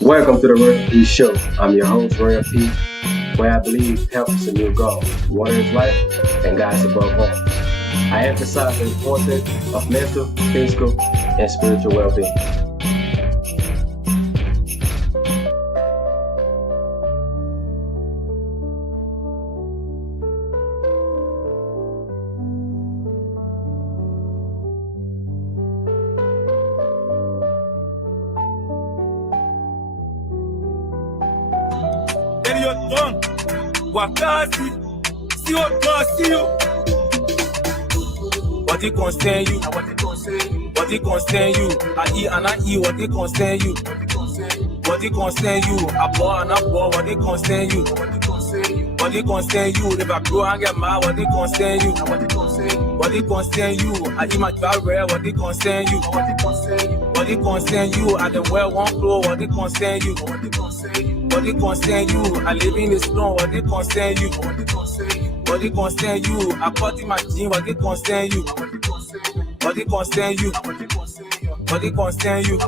Welcome to the Royal P Show. I'm your host, Royal P, where I believe health is a new goal, water is life, and God is above all. I emphasize the importance of mental, physical, and spiritual well-being. Elliot Wakazi, see what God see you. What it concern you? What it concern you? I eat and I eat. What it concern you? What it concern you? I bought and I bought. What it concern you? What it concern you? If I grow and get mad, what it concern you? What it concern you? I eat my dry bread. What it concern you? What it concern you? I can wear one clothes. What it concern you? What it concern you? I live in the storm. What it concern you? What it concern you? I cut in my gym. What it concern you? What it concern you? What it concern you?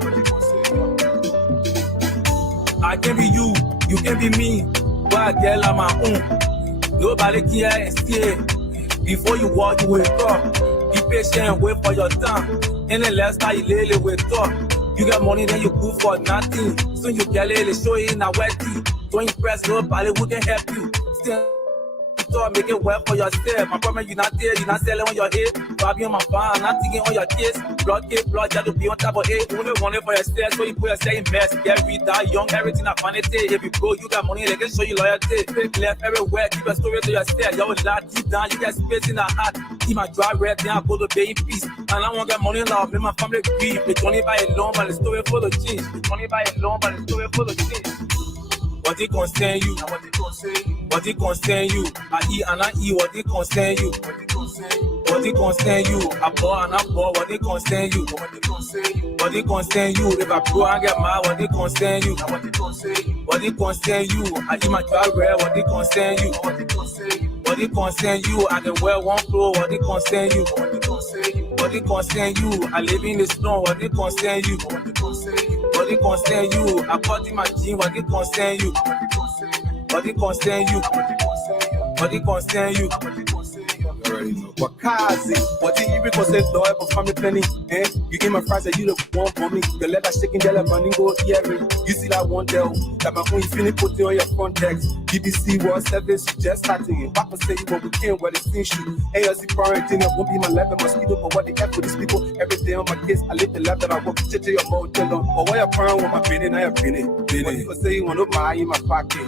I can be you, you can be me. Why girl on my own? Nobody care and see. Before you walk, you will talk. Be patient and wait for your time. And the last time you lay it with talk. You get money, then you go for nothing. Soon you get it, show it in a wet tea. Don't impress nobody who can help you. Still make it well for yourself. My problem, you're not there, you're not selling on your head. Robbing on my phone, not thinking on your kids. Blood cake, blood, you have to be on top of it. Only want it for yourself, so you put yourself in best. Get rich, die young, everything I find it. If you grow, you got money, they can show you loyalty. Fake left everywhere, keep your story to yourself. Yo, lot deep down, you get space in the heart. Keep my dry red, then I go to pay in peace. And I won't get money now, make my family grieve. They don't buy a loan, but the story full of change. They don't buy a loan, but the story full of change. What it concern you? What it concern you? I eat and I eat. What it concern you? What it concern you? I bought and I bought. What it concern you? What it concern you? If I grow and get mad, what it concern you? What it concern you? I eat my dry bread. What it concern you? What it concern you? I can wear one clothes. What it concern you? What it concern you? I live in the storm. What it concern you? What it concern you? I cut in my gym. What it concern you? What it concern you? What it concern you? Wakazi, what did you represent lawyer for family planning? You give my fries that you the one for me. The leather shaking, the money go hearing. You see that one there, that my own feeling put it on your front text. BBC World Service, you just starting. Back and say you want we can't wear the scene shoot. ALC parenting, it won't be my life and mosquito, but what the F with these people every day on my kids. I live the life that I want to your motel on. But why your parent want my penny, I have penny. What you say you want to buy in my pocket?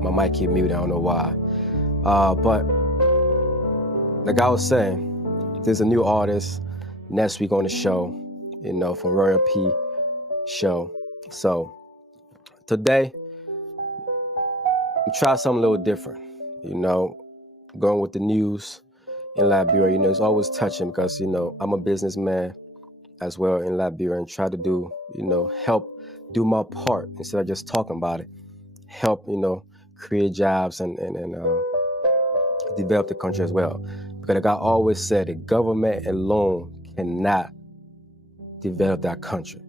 My mic keep muted, I don't know why. But like I was saying, there's a new artist next week on the show, from Royal P Show. So today, we try something a little different, going with the news in Liberia. You know, it's always touching because, you know, I'm a businessman as well in Liberia and try to do, you know, help do my part instead of just talking about it. Help, you know, create jobs and develop the country as well. Because like I always said, the government alone cannot develop that country.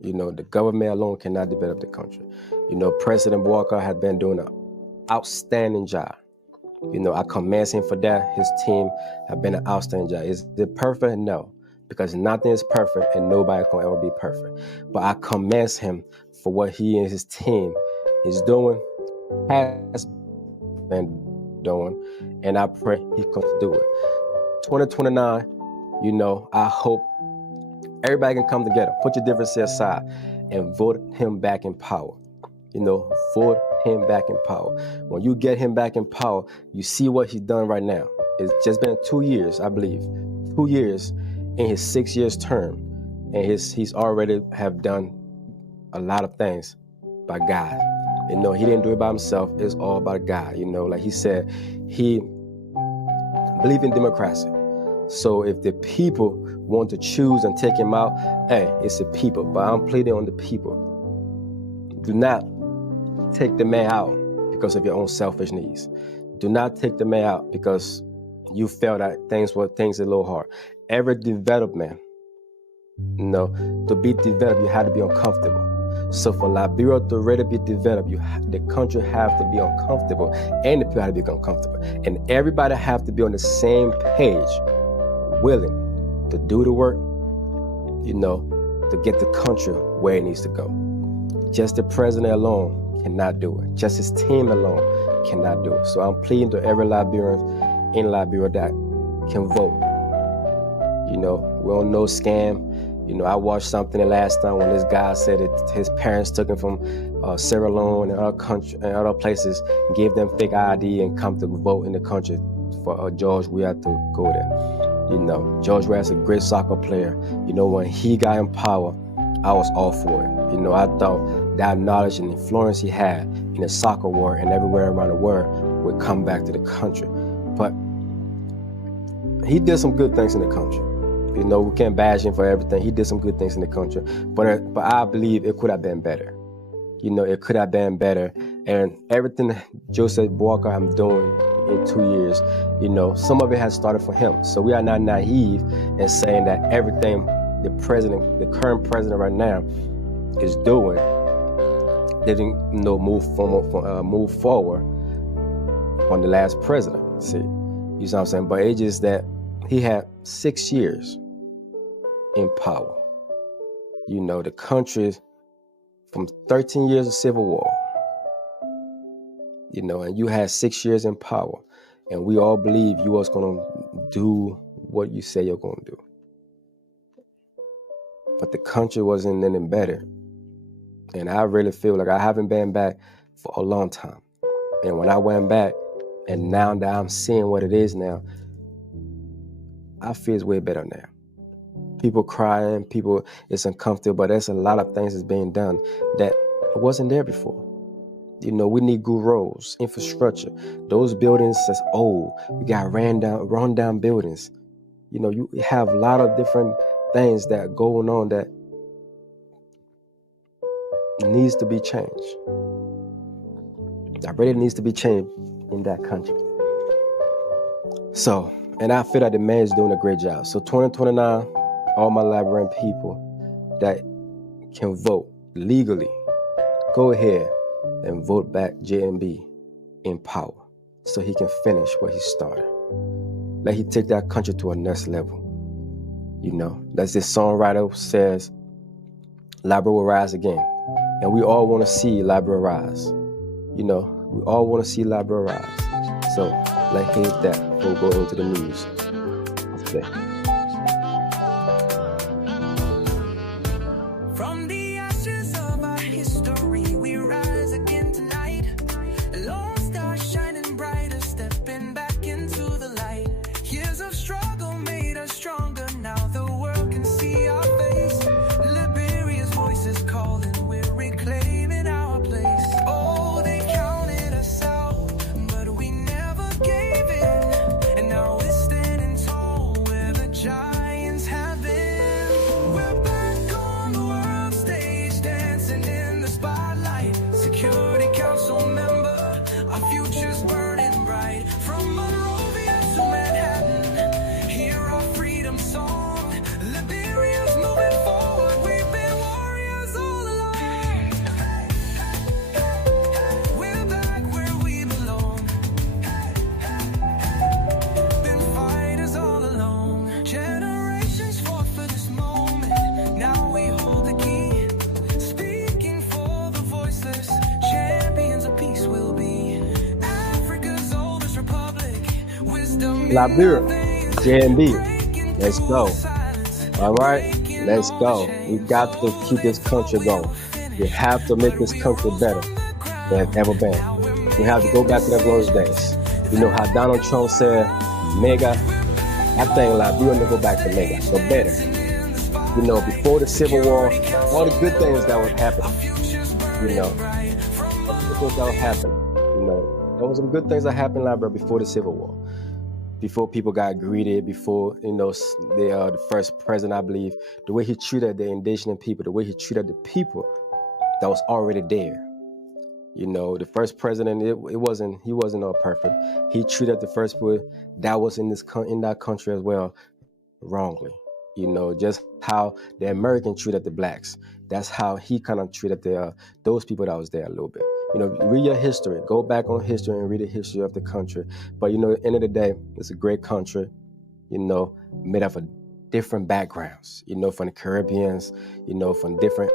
You know, the government alone cannot develop the country. You know, President Walker had been doing an outstanding job. You know, I commend him for that. His team have been an outstanding job. Is it perfect? No, because nothing is perfect and nobody can ever be perfect. But I commend him for what he and his team is doing, has been doing, and I pray he can do it. 2029, you know, I hope everybody can come together, put your differences aside, and vote him back in power. You know, vote him back in power. When you get him back in power, you see what he's done right now. It's just been 2 years, I believe, 2 years in his 6 years term, and he's already have done a lot of things by God. You know, he didn't do it by himself. It's all by God. You know, like he said, he believed in democracy. So if the people want to choose and take him out, hey, it's the people. But I'm pleading on the people. Do not take the man out because of your own selfish needs. Do not take the man out because you felt that things a little hard. Every development, you know, to be developed, you have to be uncomfortable. So for Liberia to really be developed, the country have to be uncomfortable, and the people have to be uncomfortable, and everybody have to be on the same page, willing to do the work, you know, to get the country where it needs to go. Just the president alone cannot do it. Just his team alone cannot do it. So I'm pleading to every Liberian in Liberia that can vote. You know, we don't know scam. You know, I watched something the last time when this guy said that his parents took him from Sierra Leone and other places, gave them fake ID and come to vote in the country for George. We had to go there. You know, George Weah's a great soccer player. You know, when he got in power, I was all for it. You know, I thought that knowledge and influence he had in the soccer world and everywhere around the world would come back to the country. But he did some good things in the country. You know, we can't bash him for everything. He did some good things in the country. But I believe it could have been better. You know, it could have been better. And everything Joseph Walker I'm doing in 2 years, you know, some of it has started for him. So we are not naive in saying that everything the current president right now is doing didn't, you know, move forward on the last presidency. You know what I'm saying? But it's just that he had 6 years in power. You know, the country from 13 years of civil war, you know, and you had 6 years in power, and we all believe you was going to do what you say you're going to do. But the country wasn't any better. And I really feel like I haven't been back for a long time. And when I went back, and now that I'm seeing what it is now, I feel it's way better now. People crying, it's uncomfortable, but there's a lot of things that's being done that wasn't there before. You know, we need good roads, infrastructure. Those buildings that's old. We got run down buildings. You know, you have a lot of different things that going on that needs to be changed. That really needs to be changed in that country. So, and I feel that the man is doing a great job. So 2029, all my Liberian people that can vote legally, go ahead and vote back JMB in power so he can finish what he started. Let he take that country to a next level. You know, that's this songwriter says, Liberia will rise again. And we all want to see Liberia rise. You know, we all want to see Liberia rise. So let's hear that before we go into the news today. From the ashes of our history, we rise again tonight. A lone star shining brighter, stepping back into the light. Years of struggle made us stronger. Now the world can see our face. Liberia's voice is calling. We're reclaiming our place. Oh, they counted us out, but we never gave in. And now we're standing Liberia, JMB, let's go. All right, let's go. We got to keep this country going. We have to make this country better than it's ever been. We have to go back to the glorious days. You know how Donald Trump said, mega. I think Liberia need to go back to mega, so better. You know, before the Civil War, all the good things that was happening. You know, all the good things that was happening. You know, there was some good things that happened in Liberia before the Civil War. Before people got greeted, before, you know, the first president, I believe, the way he treated the indigenous people, the way he treated the people that was already there. You know, the first president, he wasn't all perfect. He treated the first people that was in that country as well wrongly. You know, just how the American treated the blacks. That's how he kind of treated those people that was there a little bit. You know, read your history. Go back on history and read the history of the country. But, you know, at the end of the day, it's a great country, you know, made up of different backgrounds, you know, from the Caribbeans, you know, from different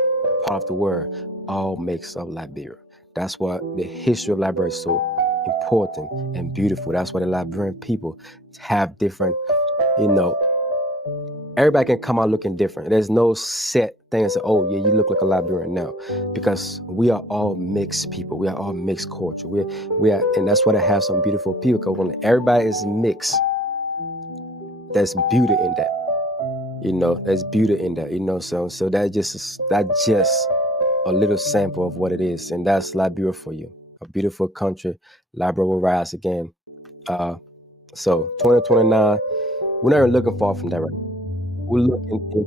parts of the world, all makes up Liberia. That's why the history of Liberia is so important and beautiful. That's why the Liberian people have different, you know, everybody can come out looking different. There's no set thing and say, oh yeah, you look like a Liberian now, because we are all mixed people. We are all mixed culture. We are, and that's why they have some beautiful people. Because when everybody is mixed, there's beauty in that. You know, there's beauty in that. You know, so that's just a little sample of what it is, and that's Liberia for you. A beautiful country. Liberia will rise again. So 2029, we're not even looking far from that right now. We're looking into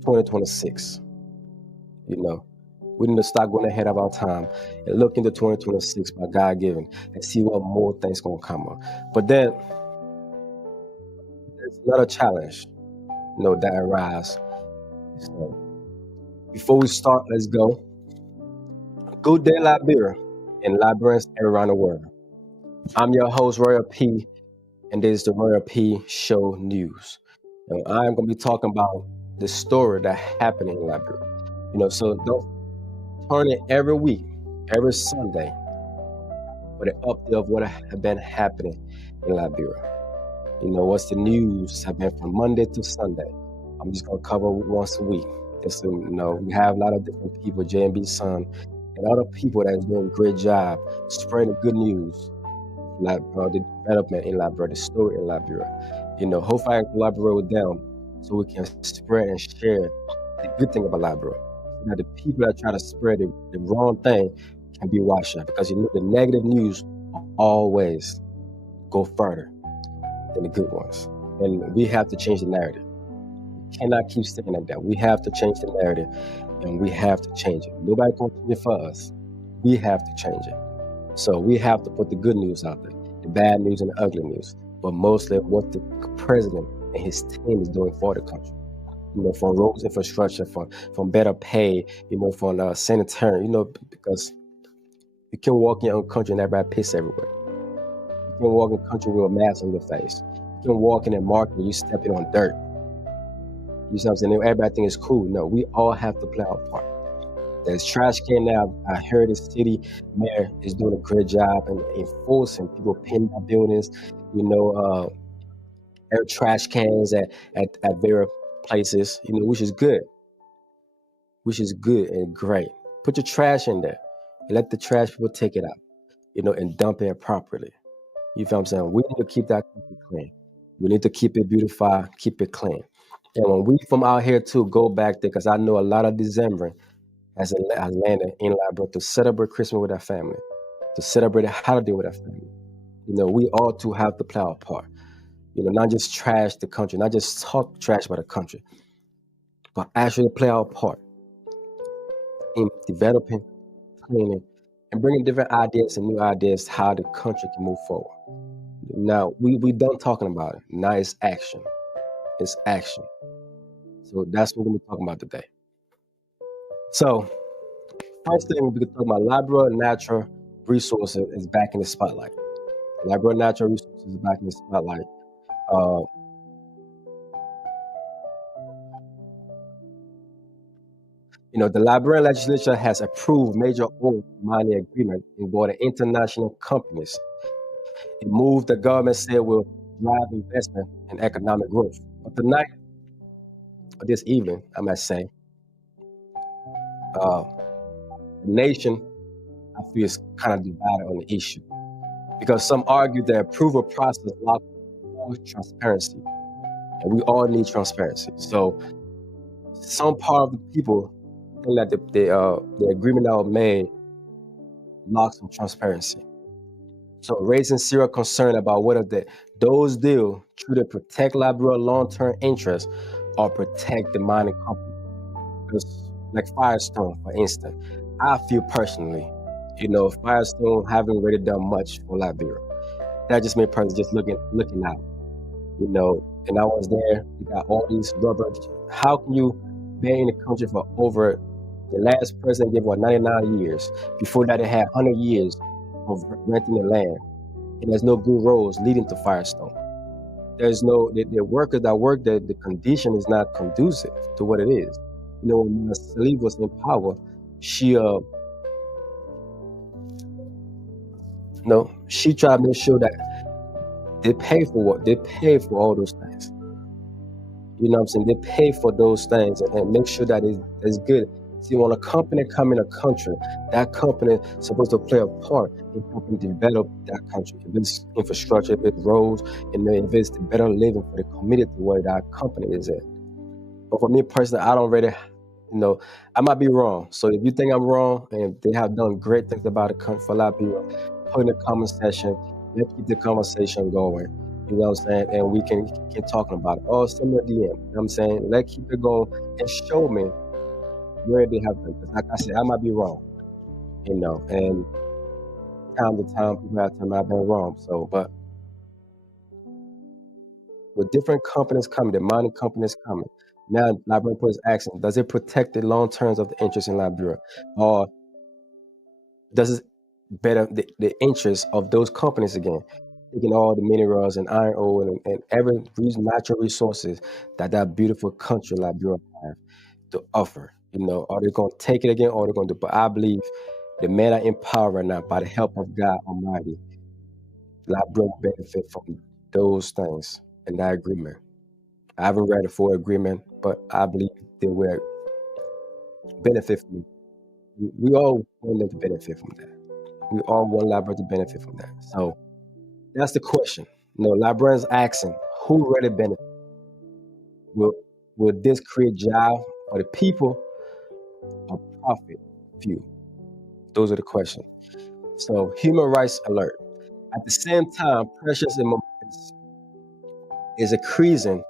2026. You know, we need to start going ahead of our time and look into 2026 by God given and see what more things gonna come up. But then there's another challenge, you know, that arises. So before we start, let's go. Good day, Liberia, and Liberians around the world. I'm your host, Royal P, and this is the Royal P Show News. And I'm going to be talking about the story that happened in Liberia. You know, so don't turn it every week, every Sunday, for the update of what has been happening in Liberia. You know, what's the news have been from Monday to Sunday. I'm just going to cover once a week. Just so, you know, we have a lot of different people, JMB's son, and other people that's doing a great job spreading good news. Like the development in Liberia, the story in Liberia. You know, hopefully I can collaborate with them so we can spread and share the good thing about Liberia. So that the people that try to spread the wrong thing can be washed out. Because, you know, the negative news always go further than the good ones. And we have to change the narrative. We cannot keep saying like that. We have to change the narrative, and we have to change it. Nobody can change it for us. We have to change it. So we have to put the good news out there, the bad news and the ugly news, but mostly what the president and his team is doing for the country. You know, from roads infrastructure, from better pay, you know, from sanitary, you know, because you can walk in your own country and everybody piss everywhere. You can walk in the country with a mask on your face. You can walk in a market and you stepping on dirt. You see what I'm saying? Everybody thinks it's cool. No, we all have to play our part. There's trash can now. I heard the city mayor is doing a great job in enforcing people pinning their buildings, you know, air trash cans at various places, you know, which is good. Which is good and great. Put your trash in there and let the trash people take it out, you know, and dump it properly. You feel what I'm saying? We need to keep that country clean. We need to keep it beautified, keep it clean. And when we from out here too go back there, because I know a lot of December as landed in Liberia to celebrate Christmas with our family, to celebrate a holiday with our family. You know, we all too have to play our part. You know, not just trash the country, not just talk trash about the country, but actually play our part in developing, cleaning, and bringing different ideas and new ideas how the country can move forward. Now, we done talking about it. Now it's action. It's action. So that's what we're going to be talking about today. So, first thing we could talk about, Liberian natural resources is back in the spotlight. Liberian natural resources is back in the spotlight. You know, the Liberian Legislature has approved major oil mining agreement involving international companies a move the government said will drive investment and economic growth. But tonight, or this evening, I must say, the nation, I feel, is kind of divided on the issue. Because some argue the approval process lacks transparency, and we all need transparency. So some part of the people think that the agreement that was made lacks some transparency. So raising serious concern about whether those deals truly protect Liberia long-term interests or protect the mining company. Because like Firestone, for instance, I feel personally, Firestone haven't really done much for Liberia. That just me personally just looking out, and I was there. You got all these rubber. How can you be in the country for over, the last president gave 99 years. Before that, they had 100 years of renting the land. And there's no good roads leading to Firestone. There's no, the workers that work there, the condition is not conducive to what it is. When Salif was in power, she tried to make sure that they pay for all those things. You know what I'm saying? They pay for those things and make sure that it's good. See, when a company come in a country, that company is supposed to play a part in helping develop that country. If it's infrastructure, if it's roads, and if it's the better living for the community where that company is at. But for me personally, I don't really, I might be wrong. So if you think I'm wrong and they have done great things about the country for a lot of people, put in the comment section. Let's keep the conversation going. You know what I'm saying? And we can keep talking about it. Or send me a DM. You know what I'm saying? Let's keep it going and show me where they have done. Because like I said, I might be wrong. And time to time, people have to I've been wrong. So, but with different companies coming, the mining companies coming, now Liberian Police asking, does it protect the long terms of the interest in Liberia? Or does it better the interests of those companies again? Taking all the minerals and iron ore and every natural resources that beautiful country Liberia have to offer. Are they going to take it again or are they going to do? But I believe the men are in power right now by the help of God Almighty. Liberia will benefit from those things and that agreement. I haven't read the full agreement, but I believe they will benefit from it. We all want them to benefit from that. We all want Liberia to benefit from that. So that's the question. Liberians asking, who really benefit? Will this create job for the people or profit few? Those are the questions. So human rights alert. At the same time, pressures is increasing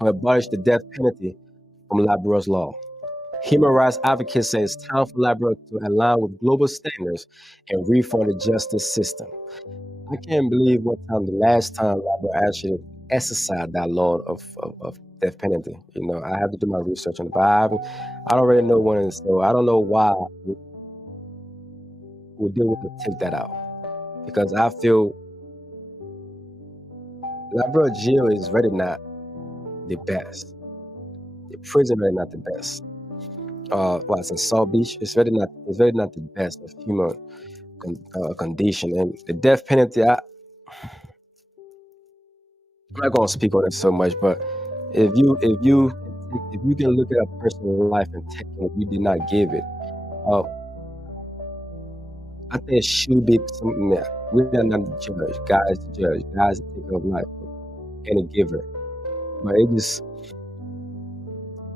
to abolish the death penalty from Liberia's law. Human rights advocates say it's time for Liberia to align with global standards and reform the justice system. I can't believe what time the last time Liberia actually exercised that law of death penalty. I have to do my research on it, but I don't really know when. So I don't know why we didn't want to take that out, because I feel Liberia jail is really not the best. The prison really not the best. It's in South Beach. It's really not the best of human condition. And the death penalty, I'm not gonna speak on it so much, but if you can look at a person's life and take it, you did not give it. I think it should be something that we are not the judge. God is the judge. God is the taker of life and a giver. But it just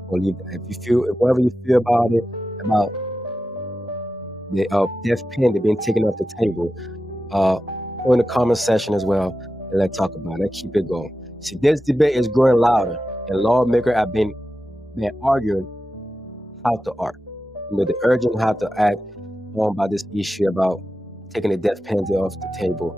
will leave that. Whatever you feel about it, about the death penalty being taken off the table, go in the comment section as well, and let's talk about it. Let's keep it going. See, this debate is growing louder, and lawmakers have been arguing how to act. The urgent how to act on by this issue about taking the death penalty off the table.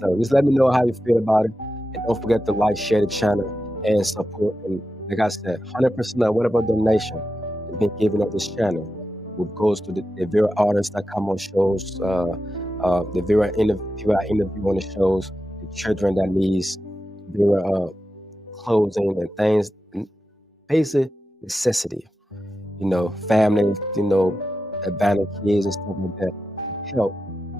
So just let me know how you feel about it, and don't forget to like, share the channel, and support. And like I said, 100% of whatever donation has been given on this channel goes to the very artists that come on shows, the very people I interview on the shows, the children that needs very clothing and things, basic necessity. Family, abandoned kids and stuff like that, to help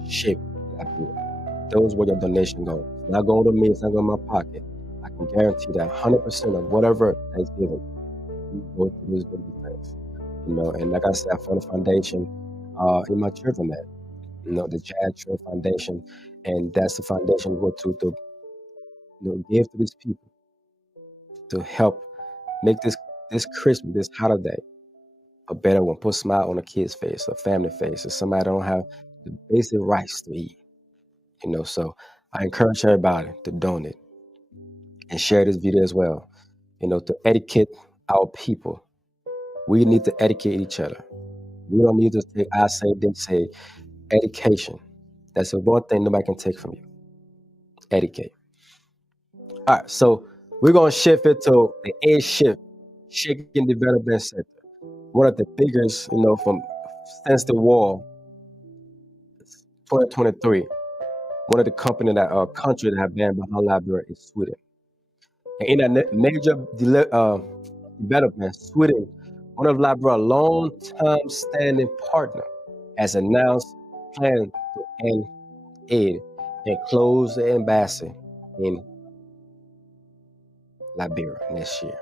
shape Liberia. Those where your donation goes. It's not going to me, it's not going to my pocket. I can guarantee that 100% of whatever is given, we go through those business things. And like I said, I fund a foundation in my children that, the Jazz Trail Foundation, and that's the foundation we go to give to these people to help make this Christmas, this holiday, a better one. Put a smile on a kid's face, a family face, or somebody don't have the basic rights to eat. So I encourage everybody to donate and share this video as well. To educate our people. We need to educate each other. We don't need to say I say, they say. Education. That's the one thing nobody can take from you. Educate. All right, so we're gonna shift it to the A-shift, shaking development sector. One of the biggest, from since the war, 2023. One of the country that have been behind Liberia is Sweden. And in that major development, Sweden, one of Liberia's long-time standing partner, has announced plan to end aid and close the embassy in Liberia next year.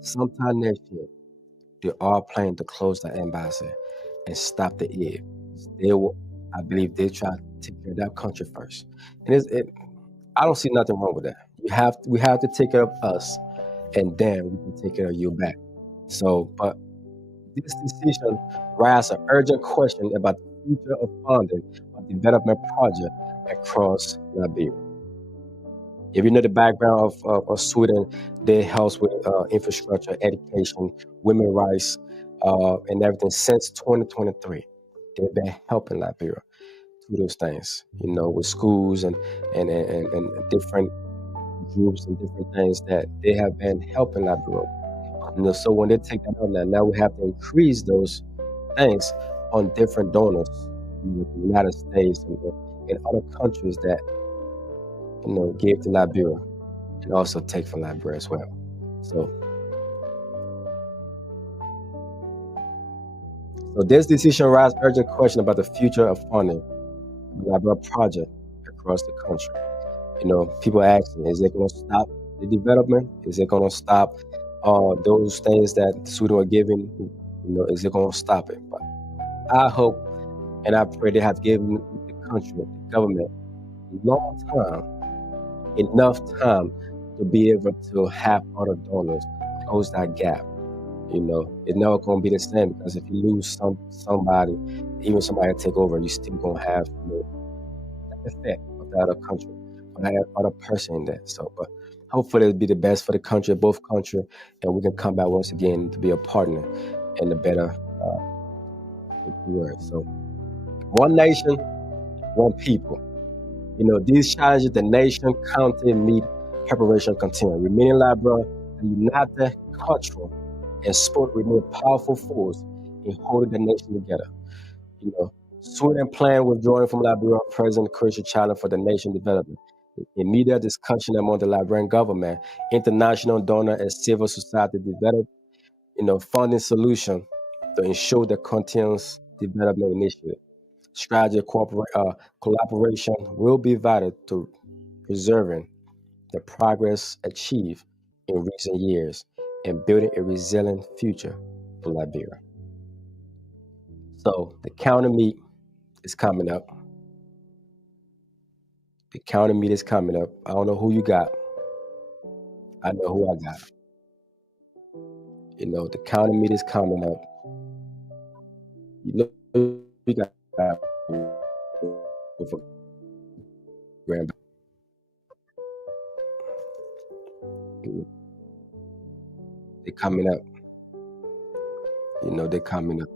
Sometime next year, they are planning to close the embassy and stop the aid. I believe they try to take care of that country first. And I don't see nothing wrong with that. We have to take care of us, and then we can take care of you back. So, but this decision raises an urgent question about the future of funding a development project across Liberia. If you know the background of Sweden, they help with infrastructure, education, women's rights, and everything since 2023. They've been helping Liberia do those things, with schools and different groups and different things that they have been helping Liberia. So when they take that on now we have to increase those things on different donors, the United States and other countries that give to Liberia and also take from Liberia as well. So this decision raises urgent question about the future of funding the Liberia project across the country. People are asking, is it going to stop the development? Is it going to stop those things that Sweden are giving? Is it going to stop it? But I hope and I pray they have given the country, the government, enough time to be able to have other donors close that gap. It's never going to be the same, because if you lose somebody, even somebody take over, you still going to have the effect of the other country, or that other person in there. So, but hopefully it'll be the best for the country, both countries, and we can come back once again to be a partner in the better word. So, one nation, one people. These challenges the nation, county, meet preparation continue. Remaining Liberia, a united cultural and sport remain powerful force in holding the nation together. Sweden plan withdrawing from Liberia present a crucial challenge for the nation development. Immediate discussion among the Liberian government, international donor, and civil society develop, funding solution to ensure the continuous development initiative. Strategy collaboration will be vital to preserving the progress achieved in recent years and building a resilient future for Liberia. So the county meet is coming up. The county meet is coming up. I don't know who you got. I know who I got. The county meet is coming up. You got grand. They're coming up. They're coming up.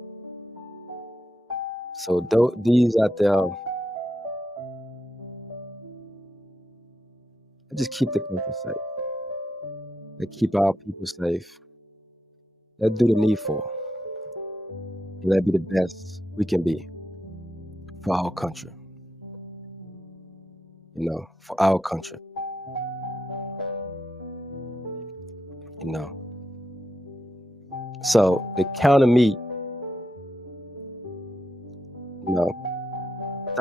So these are just keep the country safe. Let's keep our people safe. Let's do the needful. And let's be the best we can be for our country. For our country. So the county meet,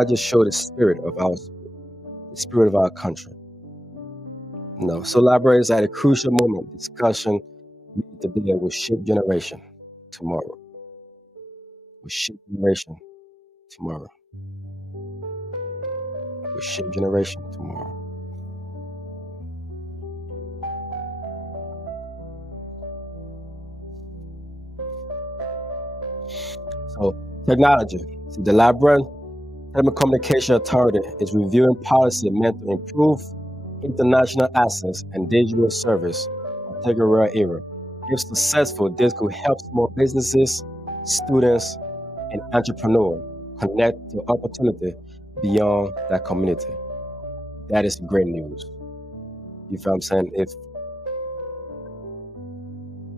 that just show the spirit of our country. So libraries are at a crucial moment. Discussion today will shape generation tomorrow. Will shape generation tomorrow. Will shape generation tomorrow. So technology. So the Liberian Telecommunication Authority is reviewing policy meant to improve international access and digital service on the rural era. If successful, this could help small businesses, students, and entrepreneurs connect to opportunity beyond that community. That is great news. You feel what I'm saying?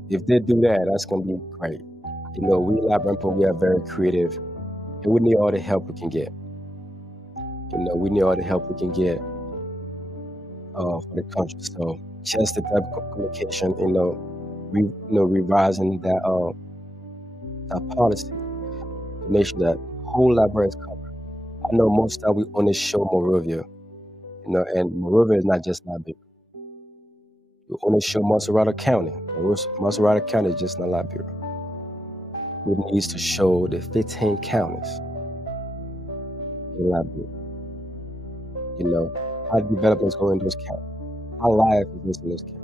If they do that, that's gonna be great. We Liberian people, we are very creative, and we need all the help we can get. We need all the help we can get for the country. So just the type of communication, revising that policy to make sure that whole library is covered. I know most of the time we only show Monrovia, and Monrovia is not just Liberia. We only show Maserati County. Maserati County is just not Liberia. We need to show the 15 counties in Liberia. How developments go in those counties. How life is in those counties.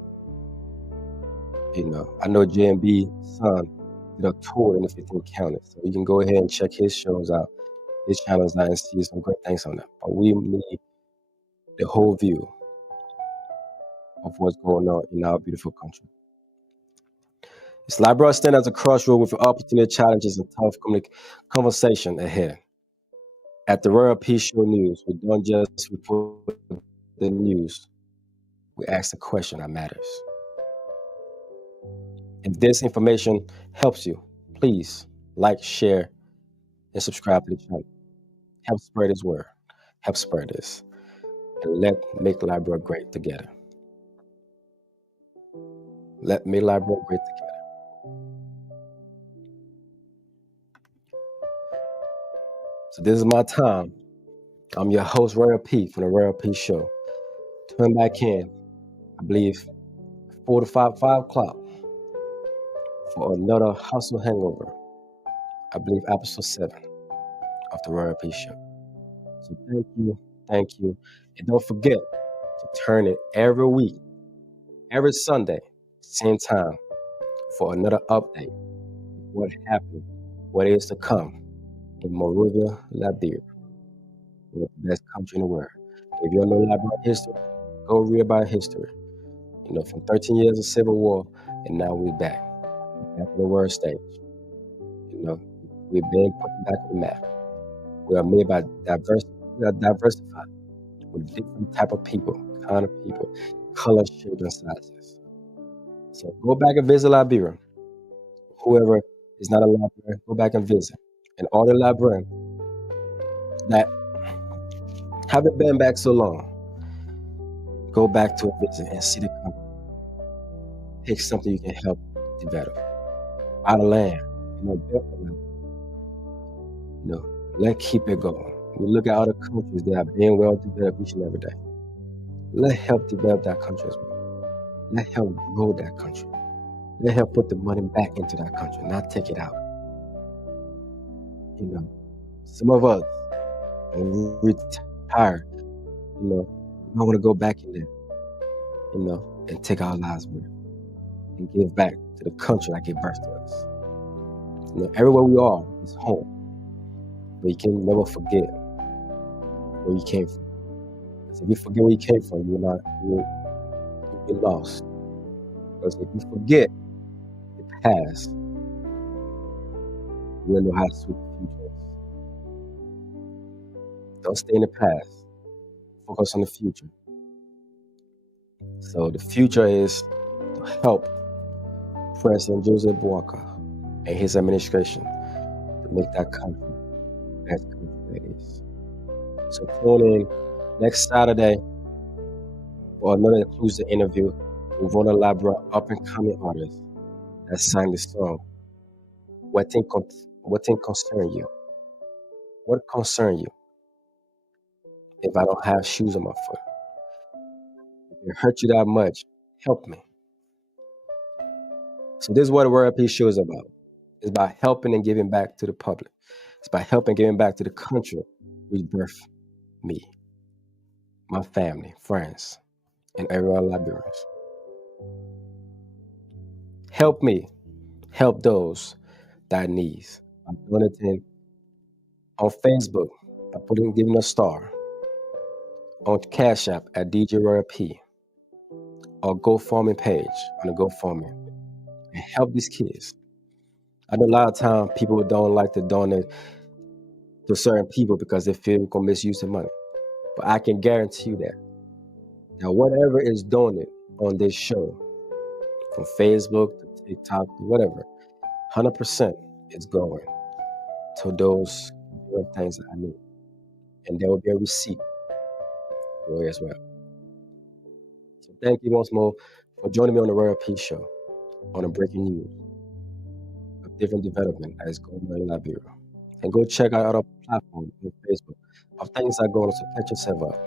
I know JMB's son did a tour in the 15 counties. So you can go ahead and check his shows out, his channels out, and see some great things on that. But we need the whole view of what's going on in our beautiful country. It's Liberia stand as a crossroad with opportunity, challenges, and tough conversation ahead. At the Royal Peace Show News, we don't just report the news. We ask the question that matters. If this information helps you, please like, share, and subscribe to the channel. Help spread this word. Help spread this. And let's make Liberia great together. Let me Liberia great together. So this is my time. I'm your host, Royal P from the Royal P Show. Turn back in, I believe, 4 to 5 o'clock for another hustle hangover. I believe episode 7 of the Royal P Show. So thank you. And don't forget to turn it every week, every Sunday, same time, for another update. What happened, what is to come in Monrovia, Liberia, the best country in the world. If you don't know Liberian history, go read about history. From 13 years of civil war, and now we're back on the world stage. We're being put back on the map. We are made by diversified with different type of people, kind of people, color, shape, and sizes. So go back and visit Liberia. Whoever is not a Liberian, go back and visit. And all the Liberians that haven't been back so long, go back to a visit and see the country. Pick something you can help develop. Buy the land, build the land. Let's keep it going. We look at other countries that are being well developed each and every day. Let's help develop that country as well. Let's help grow that country. Let's help put the money back into that country, not take it out. Some of us, when we retire, we don't want to go back in there, and take our lives with it and give back to the country that gave birth to us. Everywhere we are is home, but you can never forget where you came from. Because if you forget where you came from, you'll be lost. Because if you forget the past, you will know how to sweep the future. Don't stay in the past. Focus on the future. So the future is to help President Joseph Walker and his administration to make that country the best country that is. So tune in next Saturday for another exclusive interview with one of Liberia's up-and-coming artists that sang the song, What Thing Concern You? What concern you? if I don't have shoes on my foot. If it hurt you that much, help me. So this is what the Royal Peace Show is about. It's about helping and giving back to the public. It's about helping and giving back to the country which birthed me, my family, friends, and every other Liberians. Help me help those that needs by donating on Facebook by giving a star, on Cash App at DJ Royal P, or GoFundMe page on the GoFundMe, and help these kids. I know a lot of times people don't like to donate to certain people because they feel we can misuse the money. But I can guarantee you that. Now, whatever is donated on this show, from Facebook to TikTok to whatever, 100% is going to those different things that I need. And there will be a receipt for it as well. So thank you once more for joining me on the Royal Peace Show on the breaking news of different development that is going on in Liberia. And go check out our platform on Facebook of things that are going on, so catch yourself up.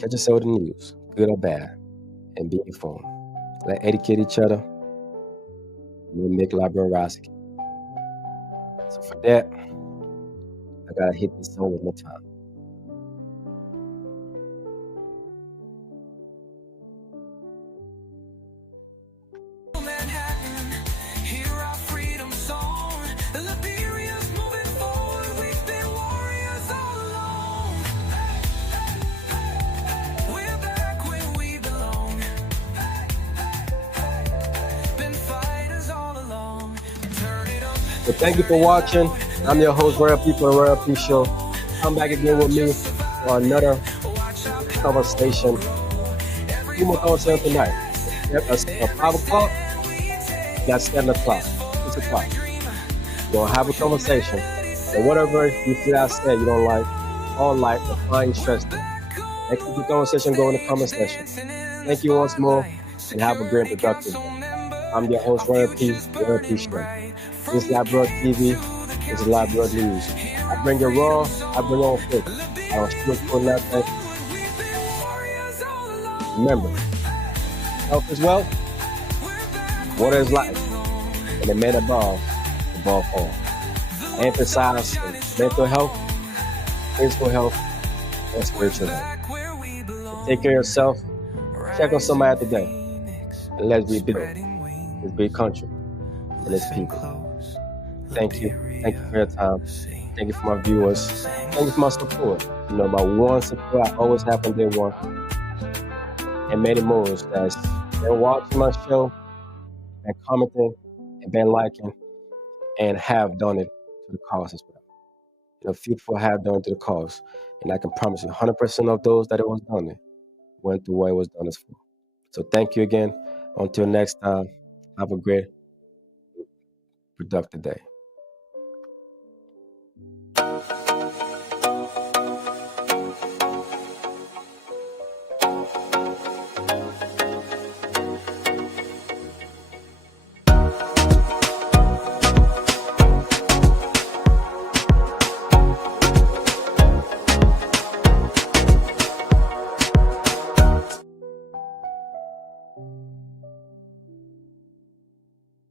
Catch yourself with the news, good or bad, and be informed. Let's educate each other and make Liberian rise again. So for that, I gotta hit this song one more time. Manhattan, hear our freedom song. The Liberia's moving forward. We've been warriors all along. We're back where we belong. Been fighters all along. Turn it up. So thank you for watching. I'm your host, Royal P for the Royal P Show. Come back again with me for another conversation. Two more conversations tonight. At 5 o'clock, that's 7 o'clock, 6 o'clock. We're going to have a conversation. And whatever you feel I said you don't like, or like, or find interesting, let's keep the conversation going in the comment section. Thank you once more, and have a great productive day. I'm your host, Royal P, Royal P Show. This is Liberian TV. This is Liberian News. I bring you raw, I bring on fit. I don't sugarcoat nothing. Remember, health is wealth, water is life, and the man above all. I emphasize mental health, physical health, and spiritual health. So take care of yourself, check on somebody today, and let's rebuild this big country and its people. Thank you for your time. Thank you for my viewers. Thank you for my support. You know, my one support I always have from day one. And many more that's been watching my show and commenting and been liking and have done it to the cause as well. You know, few people have done it to the cause. And I can promise you 100% of those that it was done it went through what it was done as for. So thank you again. Until next time, have a great, productive day.